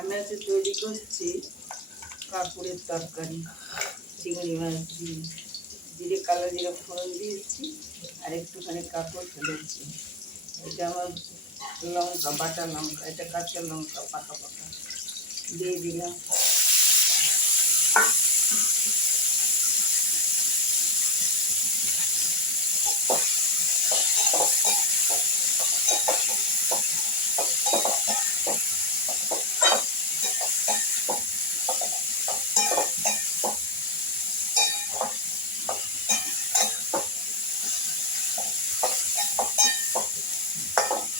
আমি আজকে তৈরি করছি কাঁকড়ের তরকারি। চিংড়ি মাছ দিয়ে জিরে কালো জিরে ফোড়ন দিয়েছি আর একটুখানি কাঁকড় ফেলেছি। এটা আমার লঙ্কা, বাটা লঙ্কা, এটা কাঁচা লঙ্কা পাকা পাকা দিয়ে দিলাম।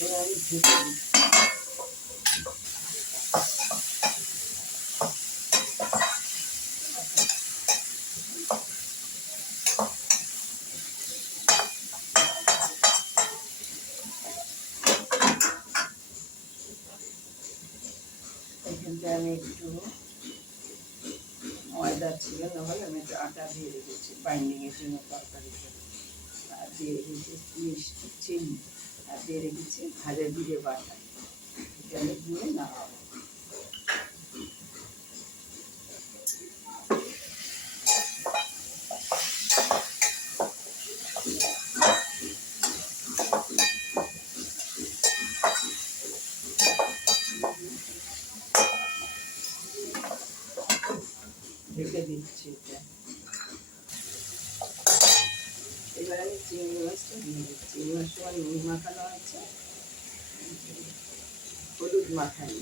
এবার আমি ঢেকে দিই। এখানটা আমি একটু ময়দা ছিল না বলে আমি একটু আটা দিয়ে রেখেছি বাইন্ডিংয়ের জন্য তরকারিতে। আর দিয়ে রেখেছি মিষ্টি চিনি আর দিয়ে রেখেছি ভাজা জিরে বাটা। এটা আমি দিয়ে নাড়াবো। ঢেকে দিচ্ছি এটা। এবার আমি চিংড়ি মাছটা দিয়ে দিচ্ছি। চিংড়ি মাছটা আমার নুন মাখানো আছে, হলুদ মাখানো।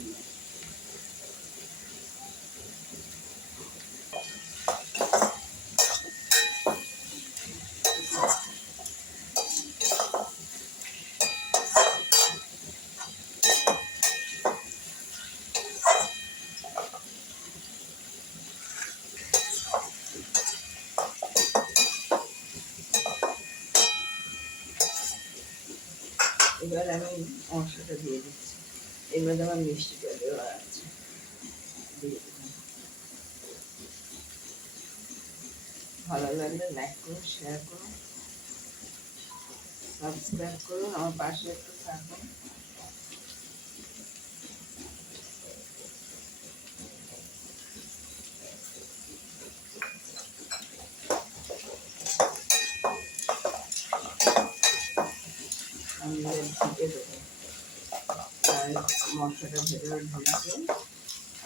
এবার আমি মশলাটা দিয়ে দিচ্ছি। এবার আমার মিষ্টিটা দেওয়া আছে, দিয়ে দিলাম। ভালো লাগলে লাইক করুন, শেয়ার করুন, সাবস্ক্রাইব করুন, আমার পাশে একটু থাকুন। আমি ঢেকে দেবো আর মশলাটা ভেতরে ঢুকবে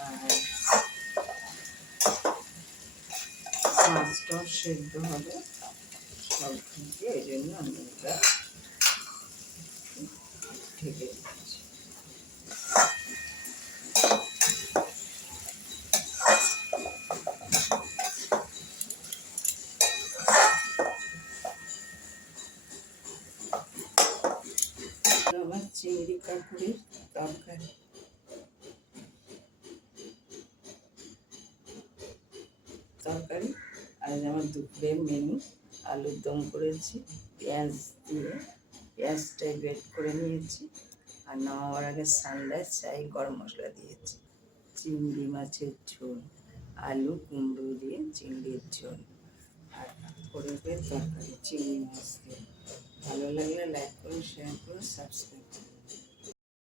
আর মাছটাও সেদ্ধ হবে সব থেকে। এই জন্য আমি এটা ঢেকে দিচ্ছি। আমার চিংড়ি কাঁকড়ের তরকারি আর আমার দুপুরের মেনু। আলুর দম করেছি পেঁয়াজ দিয়ে, পেঁয়াজটা গ্রেট করে নিয়েছি আর নামাবার আগে সানরাইজ চাই গরম মশলা দিয়েছি। চিংড়ি মাছের ঝোল, আলু কুমড়ো দিয়ে চিংড়ির ঝোল আর পরিবের তরকারি চিংড়ি মাছ দিয়ে। ভালো লাগলে লাইক করুন, শেয়ার করুন, সাবস্ক্রাইব